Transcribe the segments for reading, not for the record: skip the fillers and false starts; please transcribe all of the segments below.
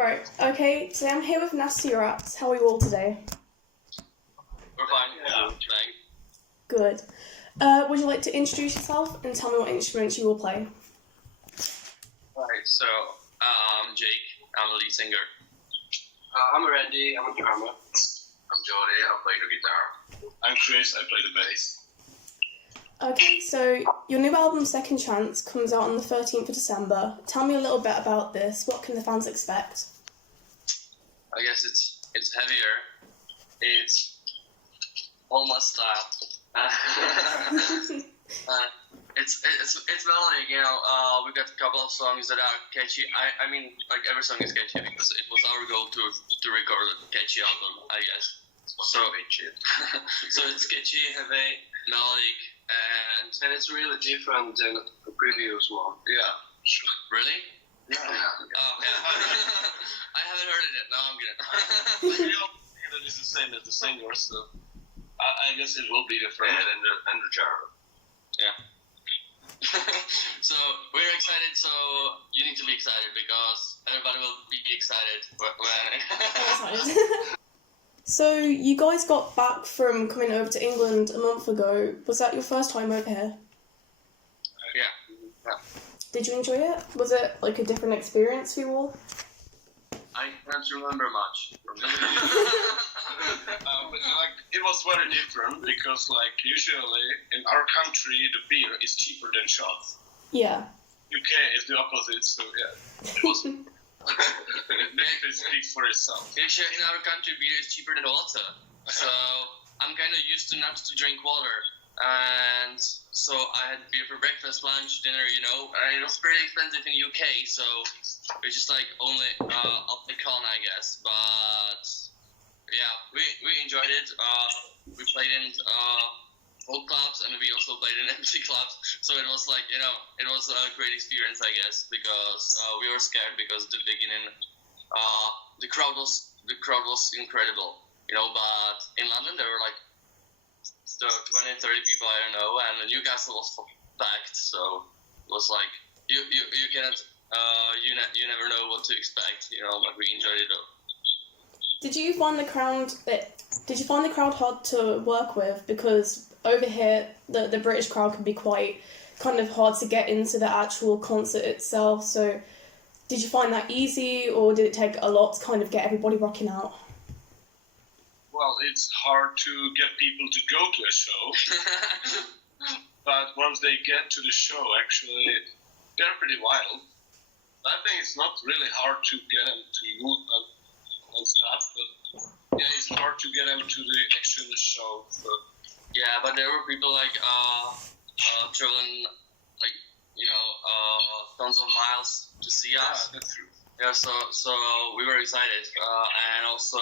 Right, okay, today I'm here with Nasty Ratz. How are you all today? We're fine, yeah, thanks. Good. Would you like to introduce yourself and tell me what instruments you will play? Alright, so, I'm Jake, I'm the lead singer. I'm Randy, I'm a drummer. I'm Jody, I play the guitar. I'm Chris, I play the bass. Okay, so your new album, Second Chance, comes out on the 13th of December. Tell me a little bit about this. What can the fans expect? I guess it's heavier. It's all my style. It's melodic, you know. We got a couple of songs that are catchy. I mean, like every song is catchy because it was our goal to record a catchy album, I guess. So it's catchy, heavy, melodic, and it's really different than the previous one. Yeah. Really? Yeah. Oh, yeah. I haven't heard it yet. No, I'm kidding. We all think that it's the same as the singer, so I guess it will be different than the genre. Yeah. So we're excited. So you need to be excited because everybody will be excited when. So you guys got back from coming over to England a month ago. Was that your first time over here? Yeah. Did you enjoy it? Was it like a different experience for you all? I can't remember much. But it was very different because usually in our country the beer is cheaper than shots. Yeah. UK is the opposite, so yeah. It was. It speaks for itself. In our country, beer is cheaper than water, so I'm kind of used to not to drink water, and so I had beer for breakfast, lunch, dinner. You know, and it was pretty expensive in UK, so it's just only up the con, I guess. But yeah, we enjoyed it. We played in full clubs, and we also played in empty clubs. So it was it was a great experience, I guess, because we were scared because at the beginning, the crowd was incredible, you know. But in London there were 20, 30 people, I don't know, and Newcastle was packed. So it was you cannot you never know what to expect, you know. But we enjoyed it all. Did you find the crowd hard to work with? Because over here, the British crowd can be quite kind of hard to get into the actual concert itself. So did you find that easy, or did it take a lot to kind of get everybody rocking out? Well, it's hard to get people to go to a show. But once they get to the show, actually, they're pretty wild. I think it's not really hard to get them to move and stuff, but yeah, it's hard to get them to the actual show. So. Yeah, but there were people traveling tons of miles to see us. Yeah, that's true. Yeah, so we were excited, and also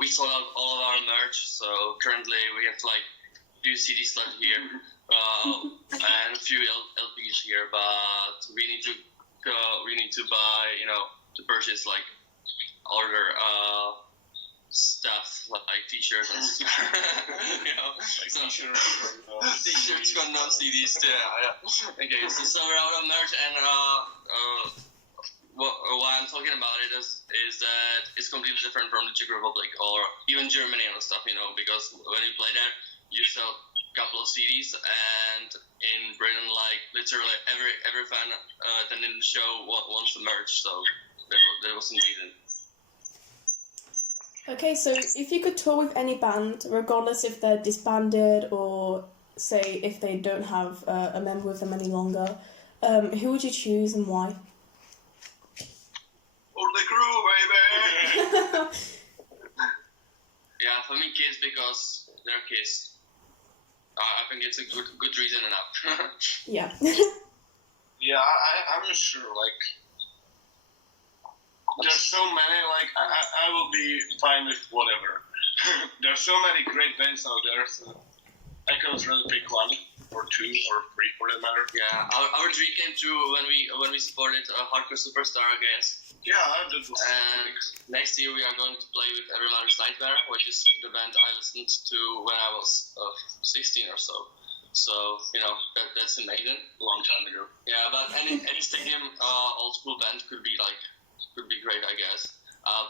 we sold out all of our merch. So currently we have a few CDs left here, and a few LPs here. But we need to buy, to purchase other stuff like t-shirts, t-shirts got no CDs. Yeah. Okay, so we're out of merch, and why I'm talking about it is that it's completely different from the Czech Republic or even Germany and stuff, you know, because when you play there, you sell a couple of CDs, and in Britain, literally every fan attending the show wants the merch, so that was amazing. Okay, so if you could tour with any band, regardless if they're disbanded or, say, if they don't have a member with them any longer, who would you choose and why? For the crew, baby! Yeah, for me, Kiss, because they're Kiss. I think it's a good reason enough. Yeah. Yeah, I'm sure, there's so many, I will be fine with whatever. There's so many great bands out there, so I can't really pick one, or two, or three for that matter. Yeah, our dream came true when we supported Hardcore Superstar, I guess. Yeah, that was. And next year we are going to play with Every Mother's Nightmare, which is the band I listened to when I was 16 or so. So, that's amazing. Long time ago. Yeah, but any stadium old school band could be great, I guess.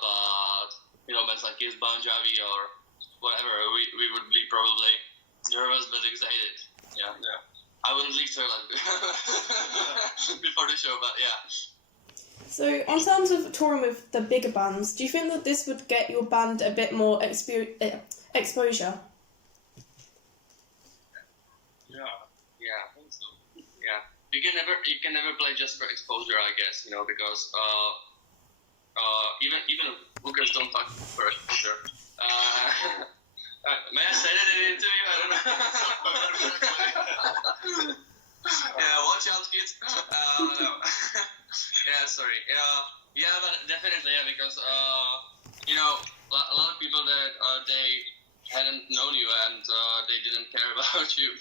but bands like Kiss, Bon Jovi, or whatever, we would be probably nervous but excited. Yeah. I wouldn't leave Thailand before the show, but yeah. So, on terms of touring with the bigger bands, do you think that this would get your band a bit more exposure? Yeah, I think so. Yeah, you can never play just for exposure, I guess. Because even bookers don't talk for exposure. May I say that in an interview? I don't know. Yeah, watch out, kids. No. Yeah, sorry. Yeah, but definitely, yeah, because a lot of people that they hadn't known you and they didn't care about you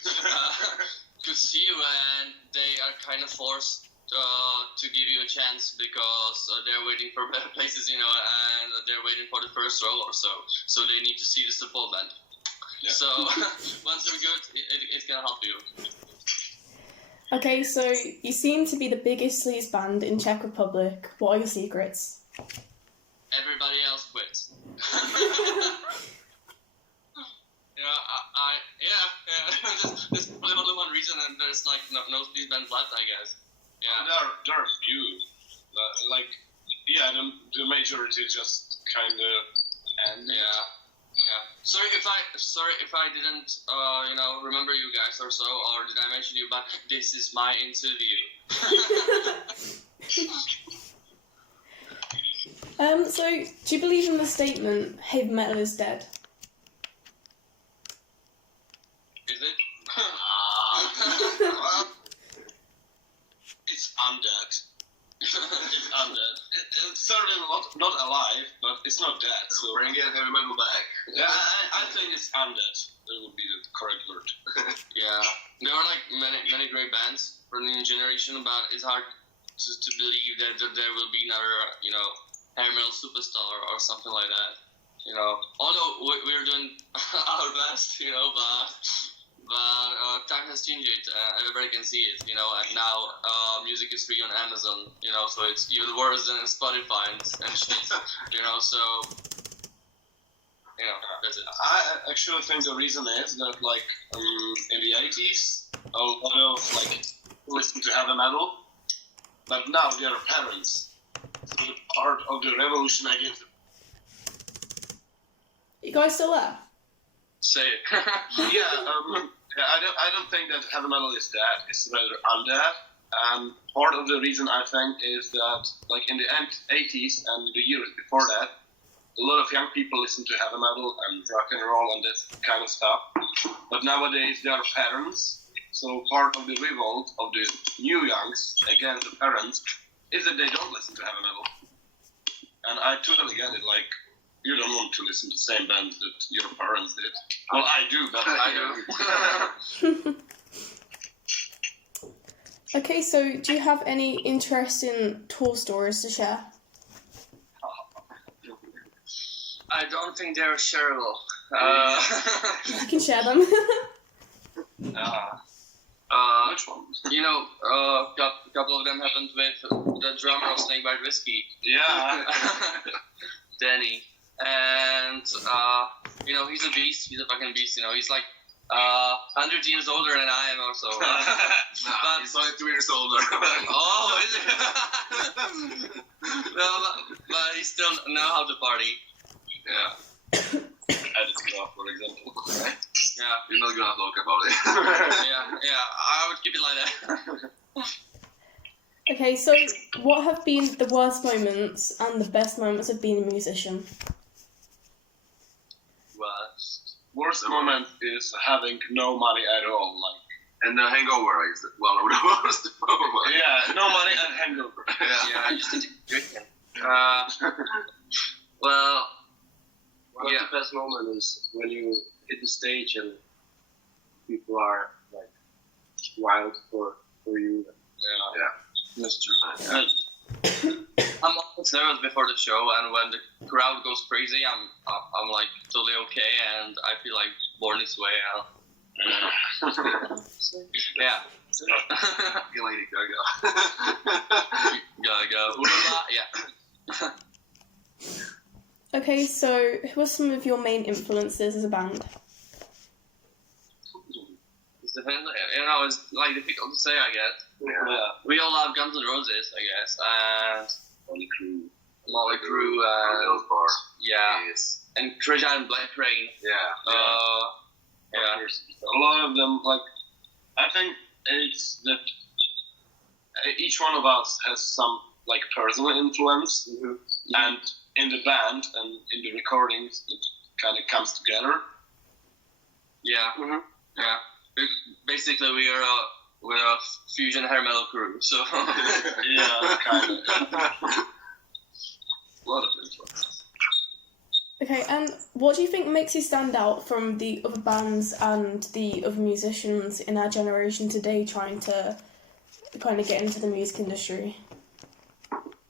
could see you, and they are kind of forced to give you a chance because they're waiting for better places, and they're waiting for the first row or so. So they need to see the support band. Yeah. So once they're good, it can help you. Okay, so you seem to be the biggest sleaze band in Czech Republic. What are your secrets? Everybody else quits. There's probably only one reason, and there's like no sleaze bands left, I guess. Yeah. There are a few. The majority just kind of end. Yeah. Sorry if I didn't remember you guys or so, or did I mention you? But this is my interview. So do you believe in the statement "heavy metal is dead"? Is it? It's undead. It's undead. It's certainly not alive, but it's not dead. So bring it heavy metal back. Yeah, I think it's undead. That would be the correct word. Yeah, there are like many great bands from the new generation, but it's hard to believe that there will be another heavy metal superstar or something like that. Although we're doing our best, but time has changed it. Everybody can see it, and now music is free on Amazon, so it's even worse than Spotify and shit, so that's it. I actually think the reason is that in the 80s, a lot of listen to heavy metal, but now they are parents, so the part of the revolution against. You guys still there? Say it. I don't think that heavy metal is dead. It's rather undead. And part of the reason I think is that, in the 80s and the years before that, a lot of young people listen to heavy metal and rock and roll and this kind of stuff. But nowadays they are parents. So part of the revolt of the new youngs against the parents is that they don't listen to heavy metal. And I totally get it. You don't want to listen to the same band that your parents did. Well, I do, but I do. Okay, so do you have any interesting tour stories to share? I don't think they're shareable. You can share them. Which ones? A couple of them happened with the drummer of Snakebite Whiskey. Yeah. Danny. And, he's a beast. He's a fucking beast, He's 100 years older than I am or so. But he's only 2 years older. Oh, is it? No, but he still know how to party. Yeah. At his club, for example. Yeah. You're not gonna talk about it. Yeah. I would keep it like that. Okay, so what have been the worst moments and the best moments of being a musician? Worst moment is having no money at all, and the hangover is the worst moment. Yeah, no money and hangover. Yeah, I just didn't drinking. Well, one of the best moments is when you hit the stage and people are wild for you. Yeah. Mr. I'm always nervous before the show, and when the crowd goes crazy, I'm totally okay, and I feel born this way. Yeah. Lady Gaga. Gaga. Yeah. Okay, so who are some of your main influences as a band? It's different, it's like difficult to say, I guess. Yeah. We all love Guns N' Roses, I guess, and Molly Crew, Those bar. yeah, Yes. and Treasure and Black Rain. Yeah. Yeah. A lot of them, like, I think it's that each one of us has some, like, personal influence, and in the band and in the recordings, it kind of comes together. Yeah. Yeah. Basically, we're a fusion hair metal crew, so Yeah, kind of. a lot of influence. Okay, and what do you think makes you stand out from the other bands and the other musicians in our generation today trying to kind of get into the music industry?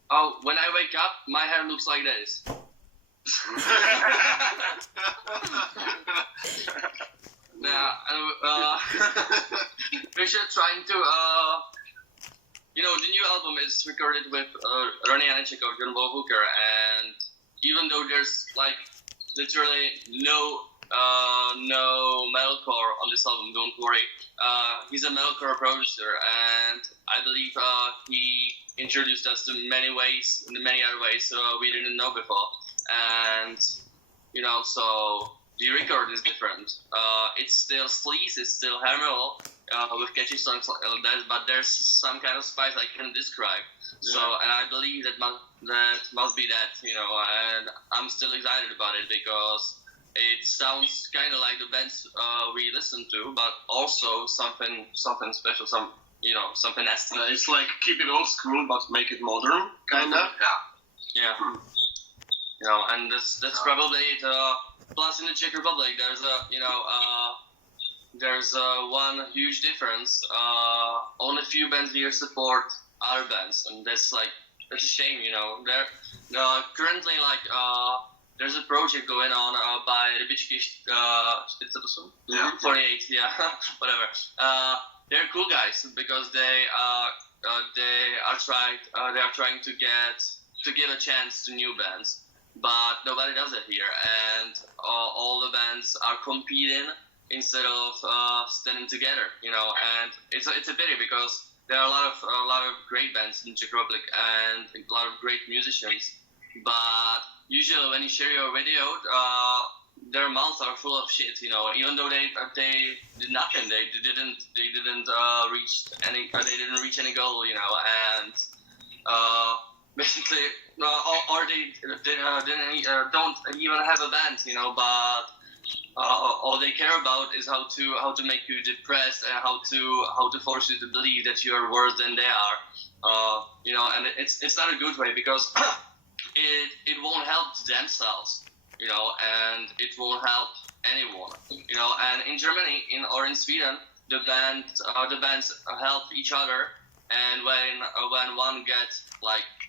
Oh, when I wake up, my hair looks like this. Yeah, we're just trying to, the new album is recorded with Ronnie Anichikov, John Paul Hooker, and even though there's like literally no metalcore on this album, don't worry. He's a metalcore producer, and I believe he introduced us to many other ways we didn't know before, and so the record is different. It's still sleaze, it's still hair metal with catchy songs like that, but there's some kind of spice I can describe. So, and I believe that must be that, and I'm still excited about it because it sounds kind of like the bands we listen to, but also something special, something nasty. It's like keep it old school, but make it modern, kind of. Yeah. And that's probably it. Plus, in the Czech Republic, there's one huge difference. Only few bands here support other bands, and that's a shame. Currently, there's a project going on by Rybičky 48. 48, yeah, whatever. They're cool guys because they are trying to give a chance to new bands. But nobody does it here, and all the bands are competing instead of standing together, and it's a pity because there are a lot of great bands in Czech Republic and a lot of great musicians, but usually when you share your video, their mouths are full of shit, even though they did nothing, they didn't reach any goal, and basically, or they don't even have a band, but all they care about is how to make you depressed and how to force you to believe that you are worse than they are, and it's not a good way because it won't help themselves, and it won't help anyone, and in Germany or in Sweden, the bands help each other, and when one gets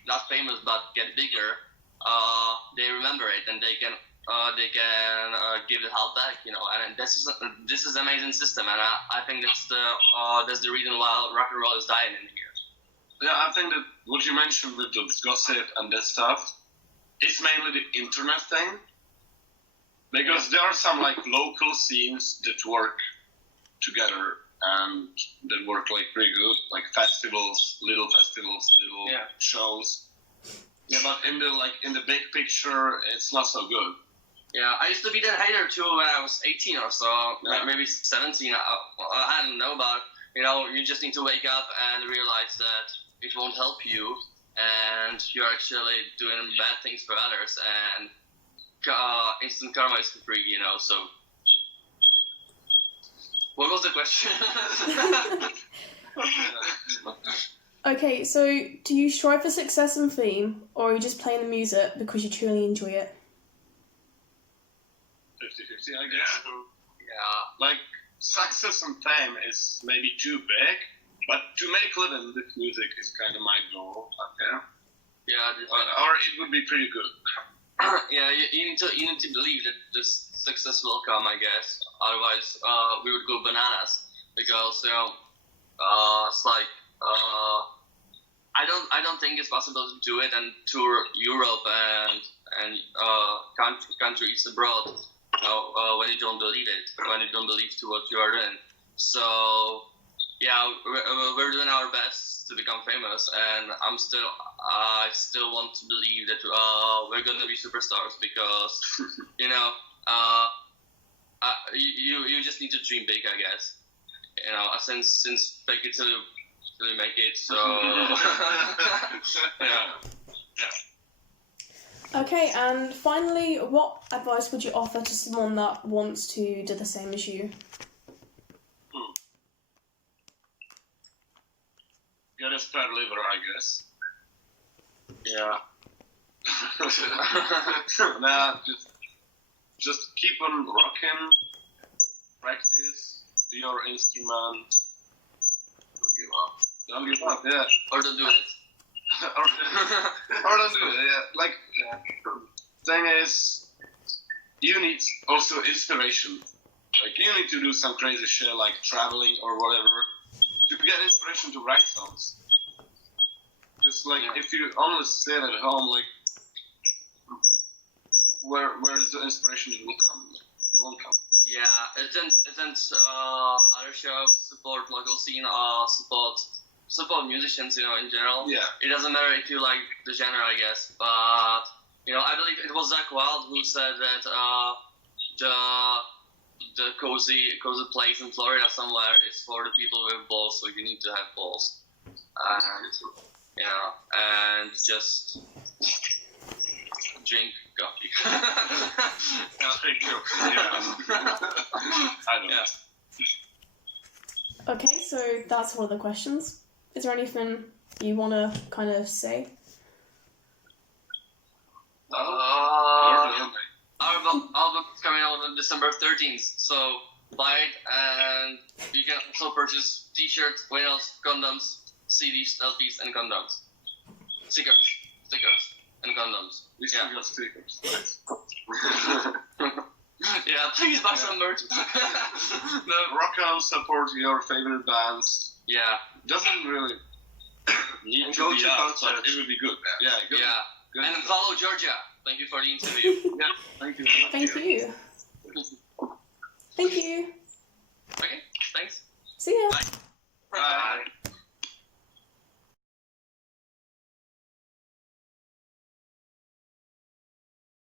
not famous but get bigger, they remember it and they can give the help back, and this is an amazing system, and I think that's the reason why rock and roll is dying in here. Yeah, I think that what you mentioned with the gossip and that stuff is mainly the internet thing, because there are some local scenes that work together and that work pretty good, little festivals, shows. Yeah, but in the big picture, it's not so good. Yeah, I used to be that hater too when I was 18 or so, maybe 17. I don't know, but you just need to wake up and realize that it won't help you, and you're actually doing bad things for others, and instant karma is free, So, what was the question? Okay, so do you strive for success and fame, or are you just playing the music because you truly enjoy it? 50-50, I guess. Yeah. Success and fame is maybe too big, but to make a living with music is kind of my goal up there. Yeah. Or it would be pretty good. Yeah, you need to believe that this success will come, I guess. Otherwise, we would go bananas because it's I don't think it's possible to do it and tour Europe and countries abroad. When you don't believe it, when you don't believe to what you are doing. So yeah, we're doing our best to become famous, and I still want to believe that we're gonna be superstars because you just need to dream big, I guess. Since fake it till you make it. So yeah. Okay, and finally, what advice would you offer to someone that wants to do the same as you? Get a spare liver, I guess. Yeah. Nah, just keep on rocking. Practice. Do your instrument. Don't give up. Don't give up. Yeah. Or don't do it. or don't do it. Yeah. Like, thing is, you need also inspiration. Like, you need to do some crazy shit, like traveling or whatever, to get inspiration to write songs. Just like, if you only sit at home, like, where's the inspiration that will come? It won't come. Yeah, other shows support local scene, support musicians, in general. Yeah. It doesn't matter if you like the genre, I guess, but I believe it was Zach Wild who said that the cozy place in Florida somewhere is for the people with balls, so you need to have balls, and just drink coffee. Thank you. Yeah. I know. Yeah. Okay, so that's all of the questions. Is there anything you want to kind of say? Our album is coming out on December 13th, so buy it, and you can also purchase t-shirts, vinyls, condoms, CDs, LPs, and condoms. Stickers, and condoms. We still got stickers. Nice. Yeah, please buy some merch. Rock on, support your favorite bands. Yeah. Doesn't really need And to go be to us, but concerts. it would be good. Yeah, good. Yeah. Good. And follow Georgia. Thank you for the interview. Yeah, thank you. Thank you. Thank you. Okay, thanks. See ya. Bye.